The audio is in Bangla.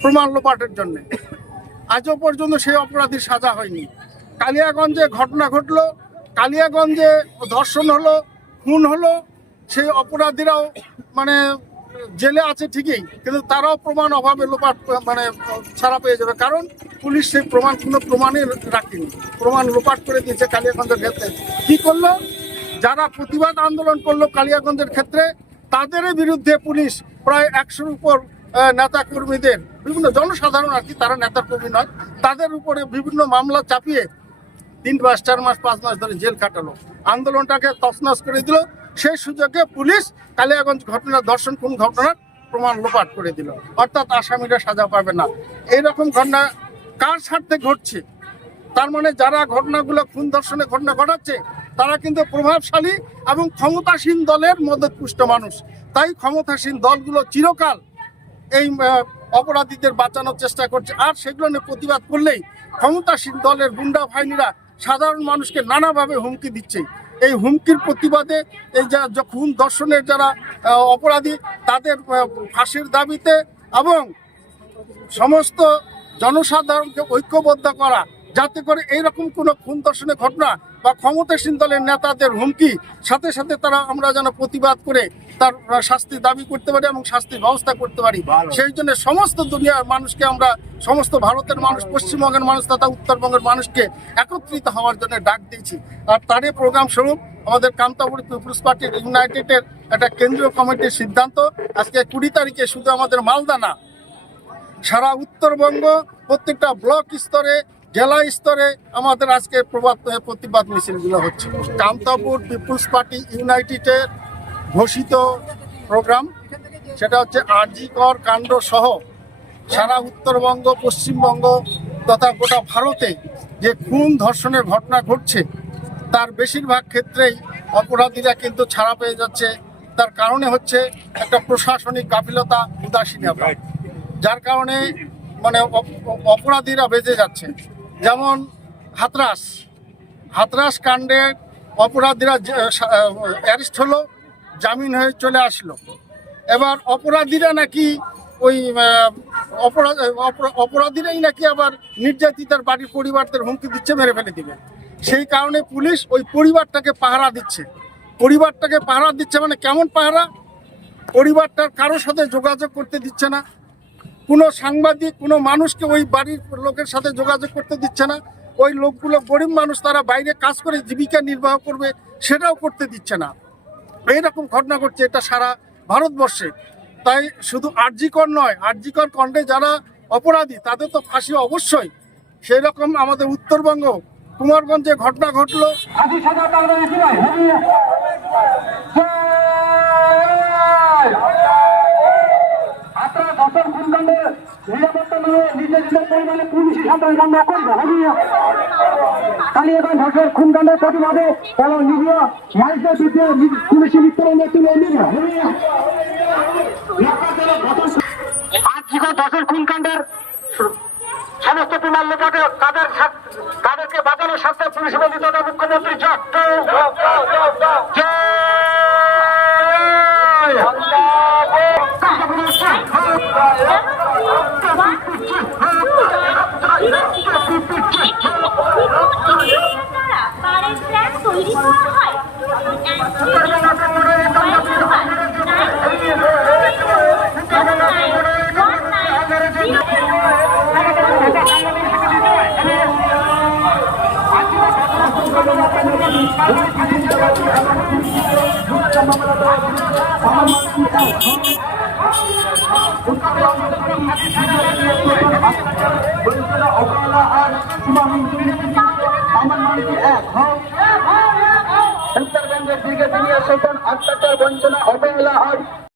প্রমাণ লোপাটের জন্য। আজও পর্যন্ত সেই অপরাধীর সাজা হয়নি। কালিয়াগঞ্জে ঘটনা ঘটলো, কালিয়াগঞ্জে ধর্ষণ হলো, খুন হলো, সেই অপরাধীরাও মানে জেলে আছে ঠিকই, কিন্তু তারাও প্রমাণ অভাবে লোপাট মানে ছাড়া পেয়ে যাবে, কারণ পুলিশ সেই প্রমাণ, কোনো প্রমাণই রাখেনি। প্রমাণ লোপাট করে দিয়েছে কালিয়াগঞ্জের ক্ষেত্রে। কি করল? যারা প্রতিবাদ আন্দোলন করল কালিয়াগঞ্জের ক্ষেত্রে তাদের বিরুদ্ধে পুলিশ প্রায় একশোর উপর নেতা কর্মীদের বিভিন্ন জনসাধারণ আর কি তারা নেতা কর্মী নয়, তাদের উপরে বিভিন্ন মামলা চাপিয়ে তিন মাস, চার মাস, পাঁচ মাস ধরে জেল কাটালো আন্দোলনটাকে তছনছ করে দিল। সেই সুযোগে পুলিশ কালিয়াগঞ্জ ঘটনা দর্শন, কোন ঘটনার প্রমাণ লোপাট করে দিল। অর্থাৎ আসামিরা সাজা পাবে না। এইরকম ঘটনা কার স্বার্থে ঘটছে? তার মানে যারা ঘটনাগুলো খুন ধর্ষণের ঘটনা ঘটাচ্ছে, তারা কিন্তু প্রভাবশালী এবং ক্ষমতাসীন দলের মদতপুষ্ট মানুষ। তাই ক্ষমতাসীন দলগুলো চিরকাল এই অপরাধীদের বাঁচানোর চেষ্টা করছে। আর সেগুলো নিয়ে প্রতিবাদ করলেই ক্ষমতাসীন দলের গুন্ডা বাহিনীরা সাধারণ মানুষকে নানাভাবে হুমকি দিচ্ছে। এই হুমকির প্রতিবাদে এই যা খুন দর্শনের যারা অপরাধী, তাদের ফাঁসির দাবিতে এবং সমস্ত জনসাধারণকে ঐক্যবদ্ধ করা, যাতে করে এইরকম কোনো খুন দর্শনের ঘটনা বা ক্ষমতাসীন দলের নেতাদের হুমকি সাথে সাথে তারা আমরা যেন প্রতিবাদ করে তার শাস্তি দাবি করতে পারি এবং শাস্তির ব্যবস্থা করতে পারি। সেই জন্য সমস্ত দুনিয়ার মানুষকে আমরা সমস্ত ভারতের মানুষ পশ্চিমবঙ্গের মানুষ তথা উত্তরবঙ্গের মানুষকে একত্রিত হওয়ার জন্য ডাক দিয়েছি। আর তারই প্রোগ্রাম স্বরূপ আমাদের কান্তাপুরি পিপুলস পার্টির ইউনাইটেডের একটা কেন্দ্রীয় কমিটির সিদ্ধান্ত। আজকে কুড়ি তারিখে শুধু আমাদের মালদা না সারা উত্তরবঙ্গ প্রত্যেকটা ব্লক স্তরে জেলা স্তরে আমাদের আজকে প্রবাদ প্রতিবাদ মিছিলগুলো হচ্ছে। কামতাপুর পিপুলস পার্টি ইউনাইটেডের ঘোষিত প্রোগ্রাম, সেটা হচ্ছে আরজিকর কাণ্ড সহ সারা উত্তরবঙ্গ, পশ্চিমবঙ্গ তথা গোটা ভারতে যে খুন ধর্ষণের ঘটনা ঘটছে, তার বেশিরভাগ ক্ষেত্রেই অপরাধীরা কিন্তু ছাড়া পেয়ে যাচ্ছে। তার কারণে হচ্ছে একটা প্রশাসনিক গাফিলতা, উদাসীনতা, যার কারণে মানে অপ- অপরাধীরা বেঁচে যাচ্ছে। যেমন হাতরাস হাতরাস কাণ্ডে অপরাধীরা অ্যারেস্ট হলো, জামিন হয়ে চলে আসলো। এবার অপরাধীরা নাকি ওই অপরাধ অপরা- অপরাধীরাই নাকি আবার নির্যাতিতার বাড়ির পরিবারদের হুমকি দিচ্ছে, মেরে ফেলে দিবে। সেই কারণে পুলিশ ওই পরিবারটাকে পাহারা দিচ্ছে। পরিবারটাকে পাহারা দিচ্ছে মানে কেমন পাহারা? পরিবারটার কারোর সাথে যোগাযোগ করতে দিচ্ছে না। কোনো সাংবাদিক, কোনো মানুষকে ওই বাড়ির লোকের সাথে যোগাযোগ করতে দিচ্ছে না। ওই লোকগুলো গরিব মানুষ, তারা বাইরে কাজ করে জীবিকা নির্বাহ করবে, সেটাও করতে দিচ্ছে না। এইরকম ঘটনা ঘটছে এটা সারা ভারতবর্ষে। তাই শুধু আরজিকর নয়, আরজিকর কণ্ডে যারা অপরাধী, তাদের তো ফাঁসি অবশ্যই। সেই রকম আমাদের উত্তরবঙ্গ, কুমারগঞ্জে ঘটনা ঘটলো। দশম খুনকাণ্ডে নিরাপত্তা নয় নির্যাতিত পরিমাণে পুলিশি খুনকাণ্ডের প্রতিবাদে এবং নিরীহ মানুষদের নি- পুলিশি মৃত্যুদণ্ড তুলে নিবে খুনকাণ্ডের সমস্ত প্রমাণ লোপাটে তাদের তাদেরকে বাঁচানোর স্বার্থে পুলিশ বন্দী মুখ্যমন্ত্রী জয় উত্তরবঙ্গের দিকে দুনিয়া শোষণ অত্যাচার বঞ্চনা অবহেলা হয়